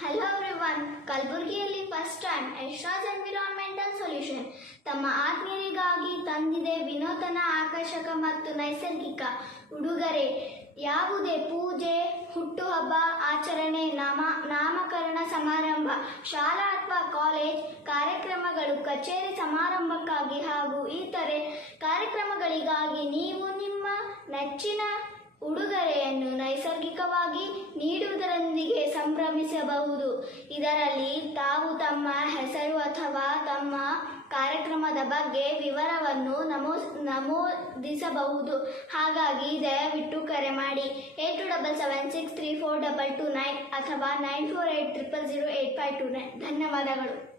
Hello everyone. ಕಲಬುರಗಿಯಲ್ಲಿ first time ಎಸ್ಟ್ರಾಸ್ environmental solution ತಮ್ಮ ಆತ್ಮೀಯರಿಗಾಗಿ ತಂದಿದೆ ವಿನೂತನ, ಆಕರ್ಷಕ ಮತ್ತು ನೈಸರ್ಗಿಕ ಉಡುಗೊರೆ. ಯಾವುದೇ ಪೂಜೆ, ಹುಟ್ಟುಹಬ್ಬ ಆಚರಣೆ, ನಾಮಕರಣ ಸಮಾರಂಭ, ಶಾಲಾ ಅಥವಾ ಕಾಲೇಜ್ ಕಾರ್ಯಕ್ರಮಗಳು, ಕಚೇರಿ ಸಮಾರಂಭಕ್ಕಾಗಿ ಹಾಗೂ ಇತರೆ ಕಾರ್ಯಕ್ರಮಗಳಿಗಾಗಿ ನೀವು ನಿಮ್ಮ ನೆಚ್ಚಿನ ಉಡುಗೊರೆಯನ್ನು ನೈಸರ್ಗಿಕವಾಗಿ ನೀಡುವುದರೊಂದಿಗೆ ಸಂಭ್ರಮಿಸಬಹುದು. ಇದರಲ್ಲಿ ತಾವು ತಮ್ಮ ಹೆಸರು ಅಥವಾ ತಮ್ಮ ಕಾರ್ಯಕ್ರಮದ ಬಗ್ಗೆ ವಿವರವನ್ನು ನಮೂದಿಸಬಹುದು. ಹಾಗಾಗಿ ದಯವಿಟ್ಟು ಕರೆ ಮಾಡಿ 8277634229 ಅಥವಾ 9480008529. ಧನ್ಯವಾದಗಳು.